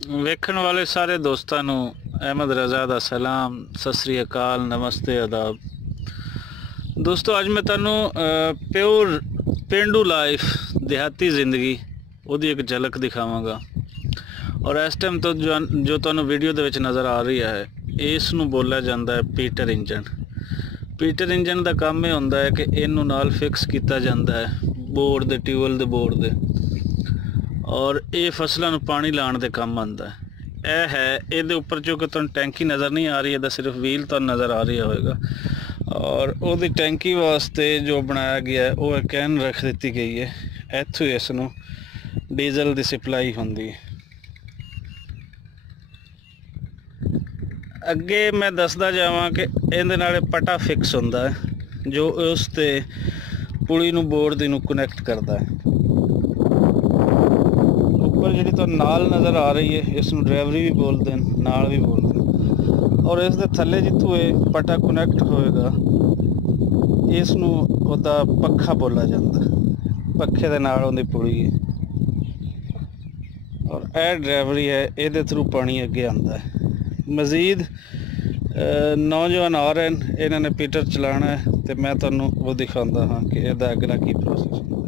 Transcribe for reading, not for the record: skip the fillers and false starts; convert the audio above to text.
ਵੇਖਣ ਵਾਲੇ ਸਾਰੇ ਦੋਸਤਾਂ ਨੂੰ ਅਹਿਮਦ ਰਜ਼ਾ ਦਾ ਸਲਾਮ, ਸਤਿ ਸ੍ਰੀ ਅਕਾਲ, ਨਮਸਤੇ, ਆਦਾਬ। ਦੋਸਤੋ ਅੱਜ ਮੈਂ ਤੁਹਾਨੂੰ ਪਿਓਰ ਪੇਂਡੂ ਲਾਈਫ, ਦਿਹਾਤੀ ਜ਼ਿੰਦਗੀ ਉਹਦੀ ਇੱਕ ਝਲਕ ਦਿਖਾਵਾਂਗਾ। ਔਰ ਇਸ ਟਾਈਮ ਤੋਂ ਜੋ ਤੁਹਾਨੂੰ ਵੀਡੀਓ ਦੇ ਵਿੱਚ ਨਜ਼ਰ ਆ ਰਹੀ ਹੈ, ਇਸ ਨੂੰ ਬੋਲਿਆ ਜਾਂਦਾ ਹੈ ਪੀਟਰ ਇੰਜਨ। ਪੀਟਰ ਇੰਜਨ ਦਾ ਕੰਮ ਇਹ ਹੁੰਦਾ ਹੈ ਕਿ ਇਹਨੂੰ ਨਾਲ ਫਿਕਸ ਕੀਤਾ ਜਾਂਦਾ ਹੈ ਬੋਰ ਦੇ, ਟਿਊਬਵੈੱਲ ਦੇ ਬੋਰ ਦੇ, ਔਰ ਇਹ ਫਸਲਾਂ ਨੂੰ ਪਾਣੀ ਲਾਉਣ ਦੇ ਕੰਮ ਆਉਂਦਾ ਹੈ। ਇਹ ਹੈ ਇਹਦੇ ਉੱਪਰ ਜੋ ਕਿ ਤੁਹਾਨੂੰ ਟੈਂਕੀ ਨਜ਼ਰ ਨਹੀਂ ਆ ਰਹੀ, ਇਹਦਾ ਸਿਰਫ ਵੀਲ ਤੁਹਾਨੂੰ ਨਜ਼ਰ ਆ ਰਿਹਾ ਹੋਵੇਗਾ। ਔਰ ਉਹਦੀ ਟੈਂਕੀ ਵਾਸਤੇ ਜੋ ਬਣਾਇਆ ਗਿਆ ਹੈ ਉਹ ਕੈਨ ਰੱਖ ਦਿੱਤੀ ਗਈ ਹੈ। ਇੱਥੋਂ ਇਸ ਨੂੰ ਡੀਜ਼ਲ ਦੀ ਸਪਲਾਈ ਹੁੰਦੀ ਹੈ। ਅੱਗੇ ਮੈਂ ਦੱਸਦਾ ਜਾਵਾਂ ਕਿ ਇਹਦੇ ਨਾਲ ਪਟਾ ਫਿਕਸ ਹੁੰਦਾ ਹੈ ਜੋ ਉਸ 'ਤੇ ਪੁਲੀ ਨੂੰ, ਬੋਰ ਦੀ ਨੂੰ ਕਨੈਕਟ ਕਰਦਾ ਹੈ। ਉੱਪਰ ਜਿਹੜੀ ਤੁਹਾਨੂੰ ਨਾਲ ਨਜ਼ਰ ਆ ਰਹੀ ਹੈ, ਇਸ ਨੂੰ ਡਰਾਈਵਰੀ ਵੀ ਬੋਲਦੇ ਨੇ, ਨਾਲ ਵੀ ਬੋਲਦੇ ਨੇ। ਔਰ ਇਸ ਦੇ ਥੱਲੇ ਜਿੱਥੋਂ ਇਹ ਪਟਾ ਕਨੈਕਟ ਹੋਏਗਾ, ਇਸ ਨੂੰ ਉਹਦਾ ਪੱਖਾ ਬੋਲਿਆ ਜਾਂਦਾ। ਪੱਖੇ ਦੇ ਨਾਲ ਉਹਦੀ ਪੁਲੀ ਹੈ ਔਰ ਇਹ ਡਰਾਈਵਰੀ ਹੈ, ਇਹਦੇ ਥਰੂ ਪਾਣੀ ਅੱਗੇ ਆਉਂਦਾ ਹੈ। ਮਜ਼ੀਦ ਨੌਜਵਾਨ ਆ ਰਹੇ ਨੇ, ਇਹਨਾਂ ਨੇ ਪੀਟਰ ਚਲਾਉਣਾ ਹੈ ਅਤੇ ਮੈਂ ਤੁਹਾਨੂੰ ਉਹ ਦਿਖਾਉਂਦਾ ਹਾਂ ਕਿ ਇਹਦਾ ਅਗਲਾ ਕੀ ਪ੍ਰੋਸੈਸ ਹੁੰਦਾ ਹੈ।